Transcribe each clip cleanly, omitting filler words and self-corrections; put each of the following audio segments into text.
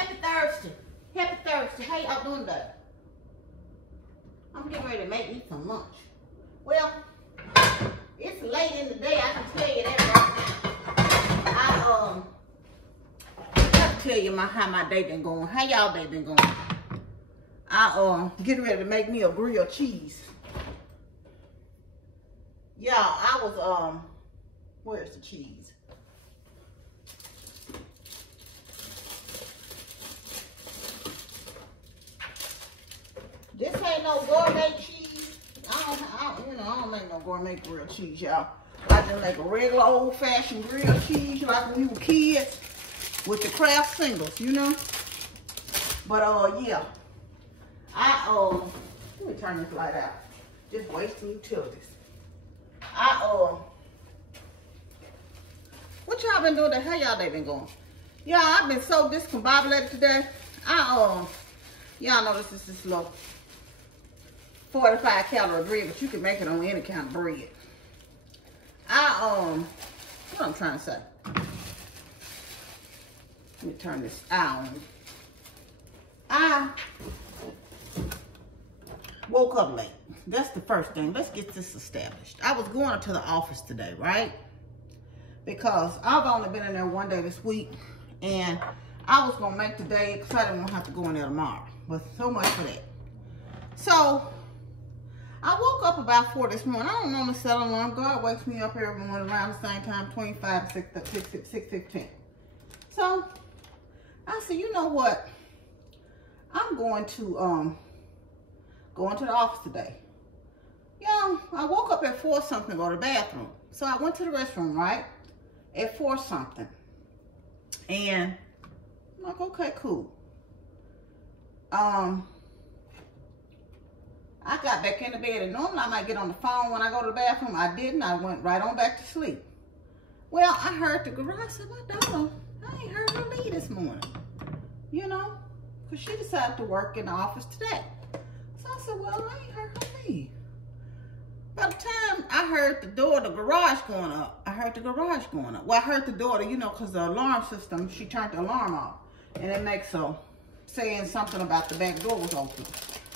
Happy Thursday. Happy Thursday. How y'all doing today? I'm getting ready to make me some lunch. Well, it's late in the day, I can tell you that right now. I gotta tell you how my day been going. How y'all day been going? Getting ready to make me a grilled cheese. Y'all, I was where's the cheese? This ain't no gourmet cheese. I don't make no gourmet grilled cheese, y'all. I just make a regular old-fashioned grilled cheese like when we were kids with the Kraft singles, you know. But yeah. Let me turn this light out. Just wasting utilities. What y'all been doing? How y'all day been going? Yeah, I've been so discombobulated today. Y'all know this is this little 45 calorie bread, but you can make it on any kind of bread. What I'm trying to say. Let me turn this on. I woke up late. That's the first thing. Let's get this established. I was going to the office today, right? Because I've only been in there one day this week, and I was gonna make the day because I didn't want to have to go in there tomorrow. But so much for that. So I woke up about 4 this morning. I don't normally set an alarm. God wakes me up every morning around the same time, 6:15. So I said, you know what? I'm going to go into the office today. I woke up at 4 something to go to the bathroom. So I went to the restroom, right? At 4 something. And I'm like, okay, cool. I got back in the bed, and normally I might get on the phone when I go to the bathroom. I didn't. I went right on back to sleep. Well, I heard the garage. I said, my daughter, I ain't heard her leave this morning. You know, because she decided to work in the office today. So I said, well, I ain't heard her leave. By the time I heard the door, the garage going up, I heard the garage going up. Well, I heard the door, you know, because the alarm system, she turned the alarm off. And it makes a saying something about the back door was open.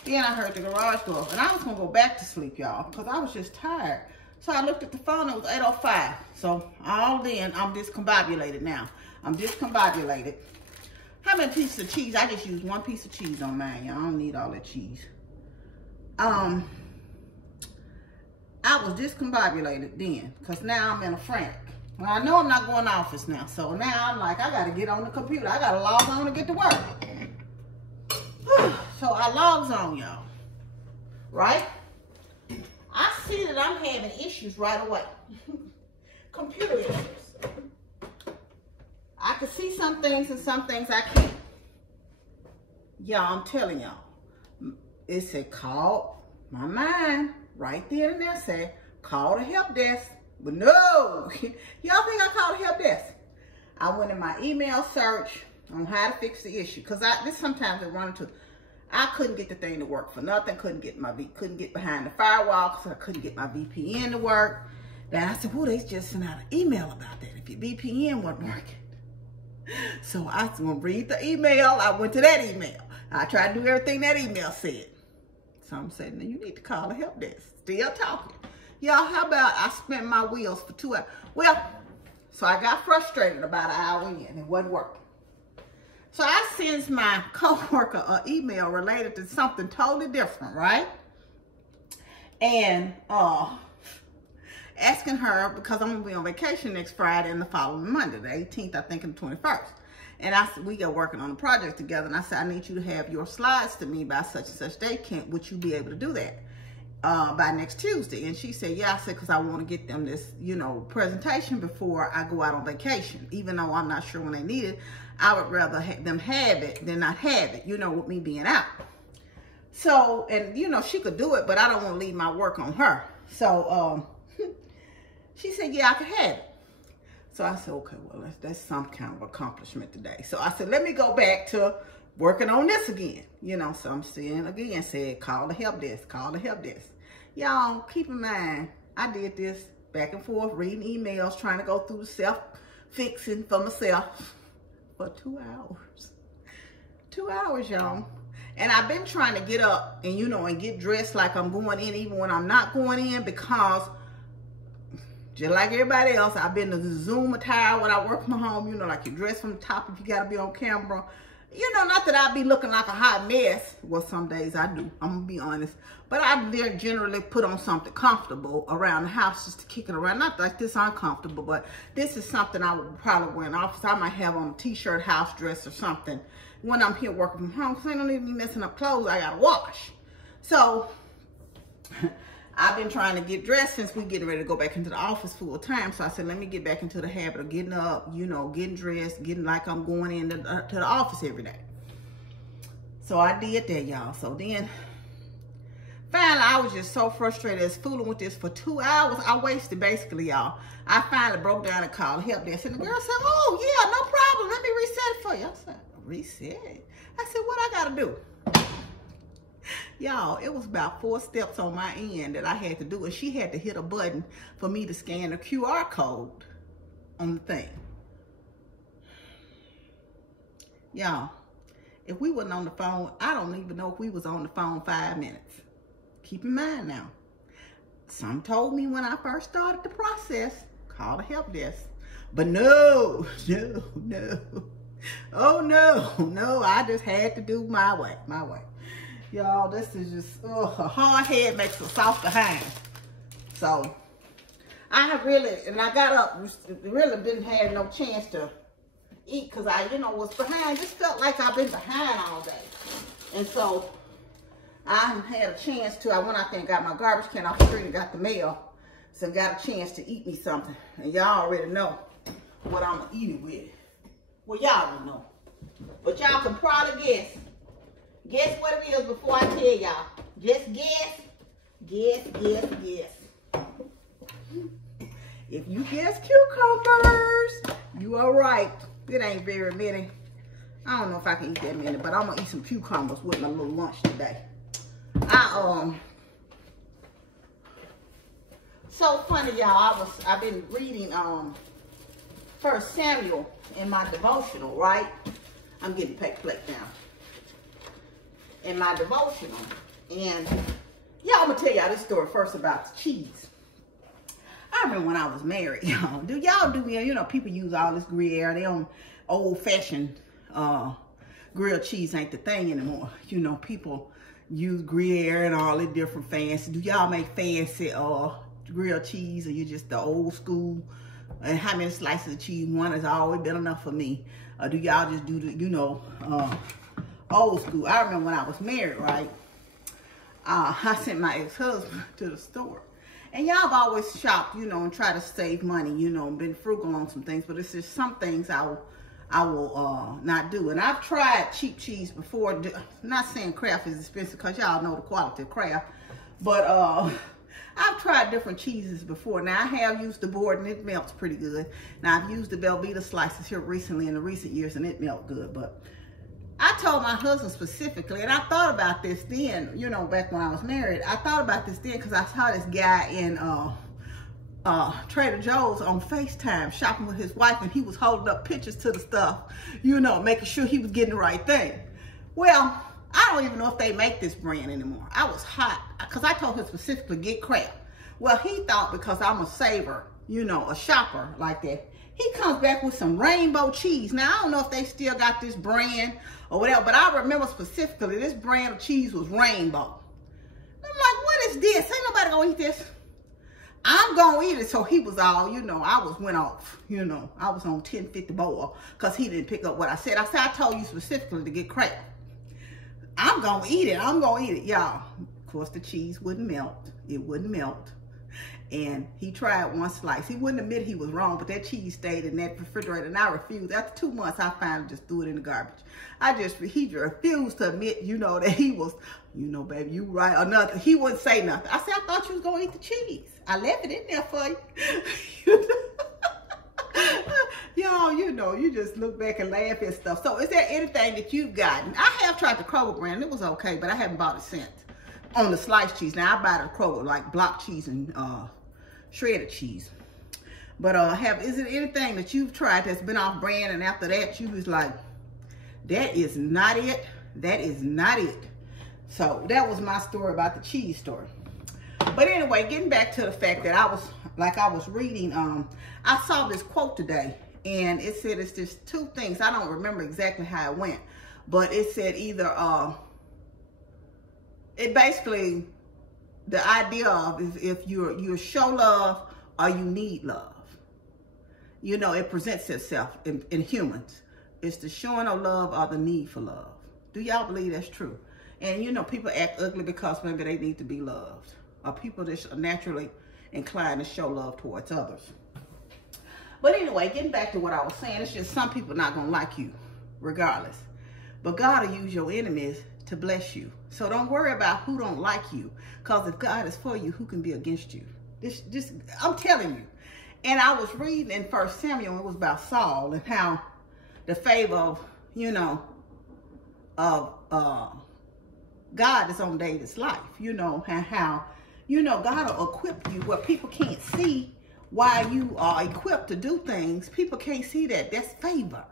Then I heard the garage door up. And I was going to go back to sleep, y'all, because I was just tired. So I looked at the phone, it was 8:05. So all then, I'm discombobulated now. I'm discombobulated. How many pieces of cheese? I just used 1 piece of cheese on mine, y'all. I don't need all that cheese. I was discombobulated then, because now I'm in a frantic. Well, I know I'm not going to office now, so now I'm like, I got to get on the computer. I got to log on to get to work. So I logs on, y'all. Right? I see that I'm having issues right away. Computer issues. I can see some things and some things I can't. Y'all, I'm telling y'all. It said call my mind. Right there and there said, call the help desk. But no, y'all think I called the help desk? I went in my email search on how to fix the issue. Because this sometimes it run into, I couldn't get the thing to work for nothing. Couldn't get behind the firewall because I couldn't get my VPN to work. Then I said, well, they just sent out an email about that if your VPN wasn't working. So I was going to read the email. I went to that email. I tried to do everything that email said. So I'm saying, you need to call the help desk. Still talking. Y'all, how about I spent my wheels for 2 hours? Well, so I got frustrated about an hour in. It wasn't working. So I sends my coworker an email related to something totally different, right? And asking her, because I'm going to be on vacation next Friday and the following Monday, the 18th, I think, and the 21st. And I said, we got working on a project together. And I said, I need you to have your slides to me by such and such date. Would you be able to do that by next Tuesday? And she said, yeah. I said, because I want to get them this, you know, presentation before I go out on vacation. Even though I'm not sure when they need it, I would rather them have it than not have it, you know, with me being out. So, and, you know, she could do it, but I don't want to leave my work on her. So, she said, yeah, I could have it. So I said, okay, well, that's some kind of accomplishment today. So I said, let me go back to working on this again. You know, so I'm seeing again, said, call the help desk, call the help desk. Y'all, keep in mind, I did this back and forth, reading emails, trying to go through the self-fixing for myself for 2 hours. 2 hours, y'all. And I've been trying to get up and, you know, and get dressed like I'm going in, even when I'm not going in, because just like everybody else, I've been to the Zoom attire when I work from home, you know, like you dress from the top if you got to be on camera. You know, not that I be looking like a hot mess. Well, some days I do, I'm going to be honest. But I generally put on something comfortable around the house just to kick it around. Not like this uncomfortable, but this is something I would probably wear in the office. I might have on a t-shirt, house dress or something when I'm here working from home, because I don't need to be messing up clothes I got to wash. So I've been trying to get dressed since we getting ready to go back into the office full time. So I said, let me get back into the habit of getting up, you know, getting dressed, getting like I'm going into to the office every day. So I did that, y'all. So then finally, I was just so frustrated as fooling with this for 2 hours. I wasted basically, y'all. I finally broke down and called help desk. And the girl said, oh, yeah, no problem. Let me reset it for you. I said, reset? I said, what I got to do? Y'all, it was about 4 steps on my end that I had to do. And she had to hit a button for me to scan the QR code on the thing. Y'all, if we wasn't on the phone, I don't even know if we was on the phone 5 minutes. Keep in mind now, some told me when I first started the process, call the help desk. But no. Oh, no, I just had to do my way. Y'all, this is just, a hard head makes a softer hand. So, I got up, really didn't have no chance to eat because I, you know, was behind. Just felt like I've been behind all day. And so, I had a chance to, I went out there and got my garbage can off the street and got the mail. So, got a chance to eat me something. And y'all already know what I'm going to eat it with. Well, y'all don't know. But y'all can probably guess. Guess what it is before I tell y'all. Just guess. Guess. If you guess cucumbers, you are right. It ain't very many. I don't know if I can eat that many, but I'm gonna eat some cucumbers with my little lunch today. So funny, y'all. I've been reading 1 Samuel in my devotional, right? I'm getting the plate down. In my devotional. And y'all, I'm gonna tell y'all this story first about the cheese. I remember when I was married, y'all. Do y'all do, you know, people use all this Gruyere. They on old-fashioned grilled cheese ain't the thing anymore. You know, people use Gruyere and all the different fancy. Do y'all make fancy grilled cheese, or you just the old school? And how many slices of cheese? One has always been enough for me. Or do y'all just do the, you know, old school? I remember when I was married, right? I sent my ex-husband to the store. And y'all have always shopped, you know, and try to save money, you know, been frugal on some things. But it's just some things I will not do. And I've tried cheap cheese before. Not saying Kraft is expensive, because y'all know the quality of Kraft. But I've tried different cheeses before. Now, I have used the board, and it melts pretty good. Now, I've used the Velveeta slices here recently in the recent years, and it melts good. But I told my husband specifically, and I thought about this then, you know, back when I was married. I thought about this then because I saw this guy in Trader Joe's on FaceTime shopping with his wife, and he was holding up pictures to the stuff, you know, making sure he was getting the right thing. Well, I don't even know if they make this brand anymore. I was hot because I told him specifically get Kraft. Well, he thought because I'm a saver, you know, a shopper like that, he comes back with some rainbow cheese. Now, I don't know if they still got this brand or whatever, but I remember specifically this brand of cheese was rainbow. I'm like, what is this? Ain't nobody gonna eat this. I'm gonna eat it. So he was all, you know, went off, you know. I was on 1050 boil because he didn't pick up what I said. I said, I told you specifically to get Kraft. I'm gonna eat it. Y'all. Of course, the cheese wouldn't melt. It wouldn't melt. And he tried one slice. He wouldn't admit he was wrong, but that cheese stayed in that refrigerator, and I refused. After 2 months, I finally just threw it in the garbage. He refused to admit, you know, that he was, you know, baby, you right or nothing. He wouldn't say nothing. I said, I thought you was going to eat the cheese. I left it in there for you. Y'all, you know, you just look back and laugh at stuff. So is there anything that you've gotten? I have tried the Kroger brand. It was okay, but I haven't bought it since. On the sliced cheese. Now, I buy the Kroger, like block cheese and shredded cheese. But is it anything that you've tried that's been off brand, and after that you was like, That is not it. That is not it. So that was my story about the cheese story. But anyway, getting back to the fact that I was reading, I saw this quote today, and it said it's just two things. I don't remember exactly how it went, but it said either, it basically, the idea of is if you show love or you need love. You know, it presents itself in humans. It's the showing of love or the need for love. Do y'all believe that's true? And you know, people act ugly because maybe they need to be loved. Or people just are naturally inclined to show love towards others. But anyway, getting back to what I was saying, it's just some people not going to like you regardless. But God will use your enemies to bless you. So don't worry about who don't like you. Because if God is for you, who can be against you? I'm telling you. And I was reading in 1 Samuel, it was about Saul and how the favor of, you know, of God is on David's life, you know, and how, you know, God will equip you where people can't see why you are equipped to do things. People can't see that. That's favor.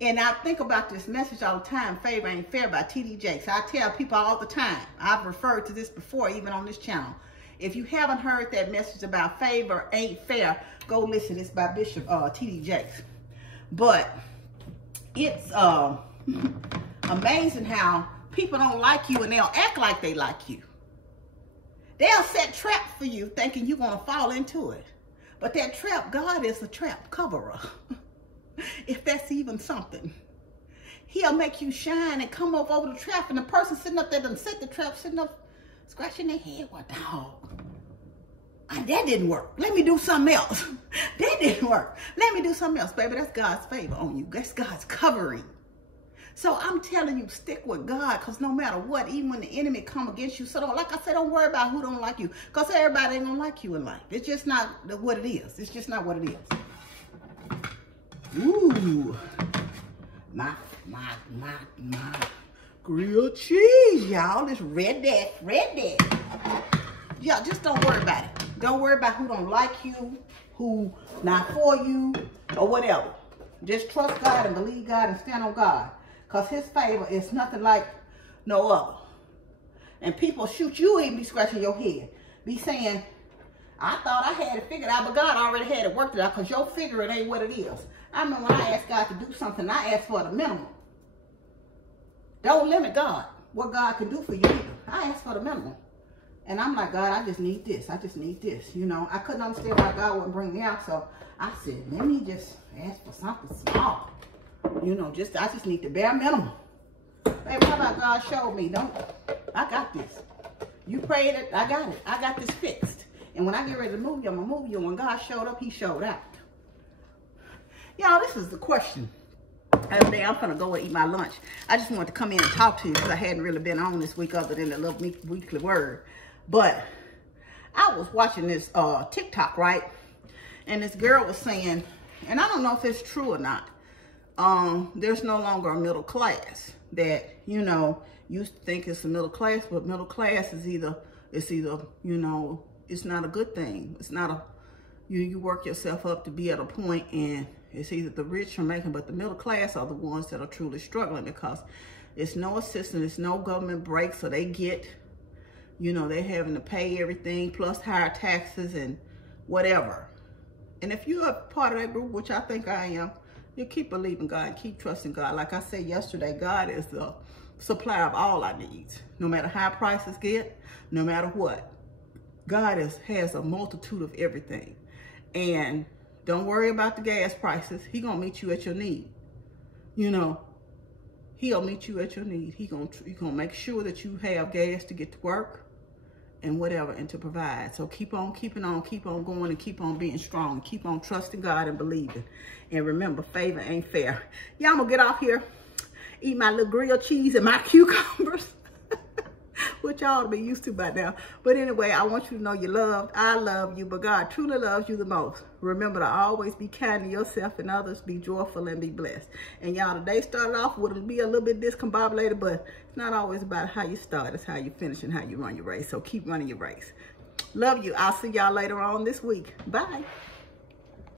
And I think about this message all the time, Favor Ain't Fair by T.D. Jakes. I tell people all the time, I've referred to this before, even on this channel. If you haven't heard that message about favor ain't fair, go listen. It's by Bishop T.D. Jakes. But it's amazing how people don't like you and they'll act like they like you. They'll set traps for you thinking you're going to fall into it. But that trap, God is a trap coverer. If that's even something. He'll make you shine and come up over the trap, and the person sitting up there done set the trap, sitting up scratching their head. What the hell? That didn't work. Let me do something else. That didn't work. Let me do something else, baby. That's God's favor on you. That's God's covering. So I'm telling you, stick with God, because no matter what, even when the enemy come against you, so don't, like I said, don't worry about who don't like you, because everybody ain't gonna like you in life. It's just not what it is. It's just not what it is. Ooh, my grilled cheese, y'all. It's red. Y'all, just don't worry about it. Don't worry about who don't like you, who not for you, or whatever. Just trust God and believe God and stand on God. Because his favor is nothing like no other. And people shoot you, even be scratching your head. Be saying, I thought I had it figured out, but God already had it worked out, because your figuring ain't what it is. I remember when I asked God to do something, I asked for the minimum. Don't limit God, what God can do for you either. I asked for the minimum. And I'm like, God, I just need this. I just need this. You know, I couldn't understand why God wouldn't bring me out. So I said, let me just ask for something small. You know, I just need the bare minimum. Baby, how about God showed me? I got this. You prayed it, I got it. I got this fixed. And when I get ready to move you, I'm going to move you. When God showed up, he showed out. Y'all, this is the question. I'm going to go and eat my lunch. I just wanted to come in and talk to you because I hadn't really been on this week other than the little weekly word. But I was watching this TikTok, right? And this girl was saying, and I don't know if it's true or not, there's no longer a middle class. That, you know, used to think it's a middle class, but middle class is either, you know, it's not a good thing. It's not a, you work yourself up to be at a point, and it's either the rich are making, but the middle class are the ones that are truly struggling, because it's no assistance, it's no government break, so they get, you know, they're having to pay everything plus higher taxes and whatever. And if you're a part of that group, which I think I am, you keep believing God and keep trusting God. Like I said yesterday, God is the supplier of all our needs. No matter how prices get, no matter what, God has a multitude of everything. And don't worry about the gas prices. He gonna meet you at your need. You know, he'll meet you at your need. He gonna make sure that you have gas to get to work and whatever, and to provide. So keep on keeping on, keep on going, and keep on being strong. Keep on trusting God and believing. And remember, favor ain't fair. Y'all, I'm gonna get off here, eat my little grilled cheese and my cucumbers, which y'all ought to be used to by now. But anyway, I want you to know you're loved. I love you, but God truly loves you the most. Remember to always be kind to yourself and others. Be joyful and be blessed. And y'all, today started off with it'll be a little bit discombobulated, but it's not always about how you start. It's how you finish and how you run your race. So keep running your race. Love you. I'll see y'all later on this week. Bye.